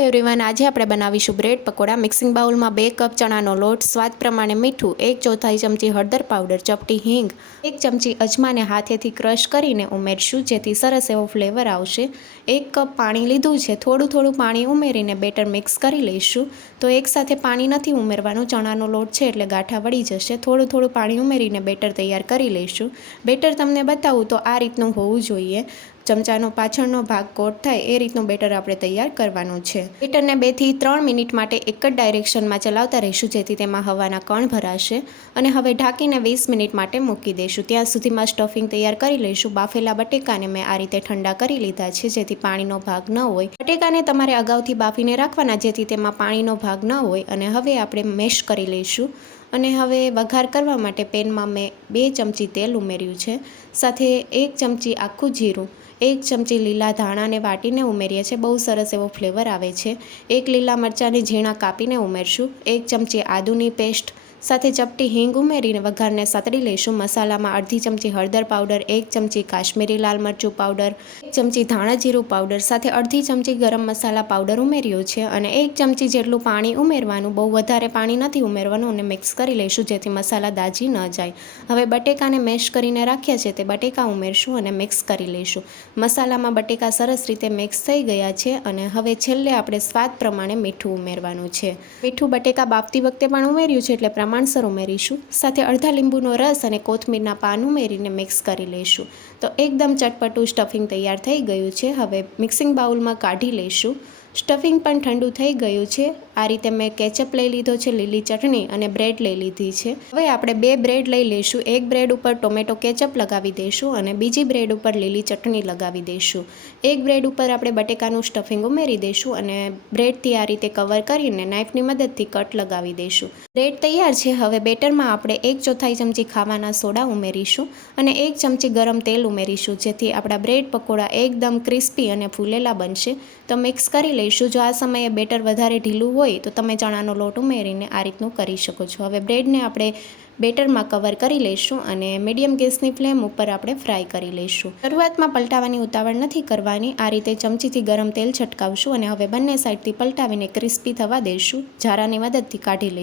Hello everyone, આજે આપણે બનાવીશું બ્રેડ પકોડા। મિક્સિંગ બાઉલમાં 2 કપ ચણાનો લોટ, સ્વાદ પ્રમાણે મીઠું, 1/4 ચમચી હળદર પાવડર, ચપટી હિંગ, 1 ચમચી અજમાને હાથેથી ક્રશ કરીને ઉમેરશું જેથી સરસ એવો ફ્લેવર આવશે। 1 કપ પાણી લીધું છે, થોડું પાણી ઉમેરીને બેટર મિક્સ કરી લઈશું। તો એકસાથે પાણી નથી ઉમેરવાનું, ચણાનો લોટ છે એટલે ગાંઠા વળી જશે। થોડું પાણી ઉમેરીને બેટર તૈયાર કરી લઈશું। બેટર તમને બતાવું તો આ રીતનું હોવું જોઈએ, ચમચાનો પાછળનો ભાગ કોટ થાય એ રીતનું બેટર આપણે તૈયાર કરવાનું છે। બેટરને 2 થી 3 મિનિટ માટે એક જ ડાયરેક્શનમાં ચલાવતા રહીશું જેથી તેમાં હવાના કણ ભરાશે અને હવે ઢાંકીને 20 મિનિટ માટે મૂકી દઈશું। ત્યાં સુધીમાં સ્ટફિંગ તૈયાર કરી લઈશું। બાફેલા બટેકાને મેં આ રીતે ઠંડા કરી લીધા છે જેથી પાણીનો ભાગ ન હોય। બટેકાને તમારે અગાઉથી બાફીને રાખવાના જેથી તેમાં પાણીનો ભાગ ન હોય અને હવે આપણે મેશ કરી લઈશું। અને હવે વઘાર કરવા માટે પેનમાં મેં 2 ચમચી તેલ ઉમેર્યું છે, સાથે 1 ચમચી આખું જીરું, 1 ચમચી લીલા ધાણાને વાટીને ઉમેરીએ છીએ, બહુ સરસ એવો ફ્લેવર આવે છે। 1 લીલા મરચાંને ઝીણા કાપીને ઉમેરશું, 1 ચમચી આદુની પેસ્ટ, સાથે ચપટી હિંગ ઉમેરીને વઘારને સાતળી લઈશું। મસાલામાં અડધી ચમચી હળદર પાવડર, 1 ચમચી કાશ્મીરી લાલ મરચું પાવડર, 1 ચમચી ધાણા જીરું પાવડર, સાથે અડધી ચમચી ગરમ મસાલા પાવડર ઉમેર્યું છે અને 1 ચમચી જેટલું પાણી ઉમેરવાનું, બહુ વધારે પાણી નથી ઉમેરવાનું, અને મિક્સ કરી લઈશું જેથી મસાલા દાજી ન જાય। હવે બટેકાને મેશ કરીને રાખ્યા છે તે બટેકા ઉમેરશું અને મિક્સ કરી લઈશું। મસાલામાં બટેકા સરસ રીતે મિક્સ થઈ ગયા છે અને હવે છેલ્લે આપણે સ્વાદ પ્રમાણે મીઠું ઉમેરવાનું છે। મીઠું બટેકા બાફતી વખતે પણ ઉમેર્યું છે એટલે પ્રમાણસર ઉમેરીશું। સાથે અડધા લીંબુનો રસ અને કોથમીરના પાન ઉમેરીને મિક્સ કરી લઈશું। તો એકદમ ચટપટું સ્ટફિંગ તૈયાર થઈ ગયું છે। હવે મિક્સિંગ બાઉલમાં કાઢી લઈશું। સ્ટફિંગ પણ ઠંડુ થઈ ગયું છે। આ રીતે મેં કેચઅપ લઈ લીધો છે, લીલી ચટણી અને બ્રેડ લઈ લીધી છે। હવે આપણે 2 બ્રેડ લઈ લઈશું। એક બ્રેડ ઉપર ટોમેટો કેચઅપ લગાવી દઈશું અને બીજી બ્રેડ ઉપર લીલી ચટણી લગાવી દઈશું। એક બ્રેડ ઉપર આપણે બટેકાનું સ્ટફિંગ ઉમેરી દઈશું અને બ્રેડથી આ રીતે કવર કરીને નાઇફની મદદથી કટ લગાવી દઈશું। બ્રેડ તૈયાર છે। હવે બેટરમાં આપણે 1/4 ચમચી ખાવાના સોડા ઉમેરીશું અને 1 ચમચી ગરમ તેલ ઉમેરીશું જેથી આપણા બ્રેડ પકોડા એકદમ ક્રિસ્પી અને ફૂલેલા બનશે। તો મિક્સ કરી લઈશું। જો આ સમયે બેટર વધારે ઢીલું હોય તો તમે ચણાનો લોટ ઉમેરીને આ રીતનું કરી શકો છો। હવે બ્રેડને આપણે બેટરમાં કવર કરી લઈશું અને મીડિયમ ગેસની ફ્લેમ ઉપર આપણે ફ્રાય કરી લઈશું। શરૂઆતમાં પલટાવવાની ઉતાવળ નથી કરવાની, આ રીતે ચમચીથી ગરમ તેલ છટકાવશું અને હવે બંને સાઈડથી પલટાવીને ક્રિસ્પી થવા દઈશું, ઝારાની મદદથી કાઢી લઈશું।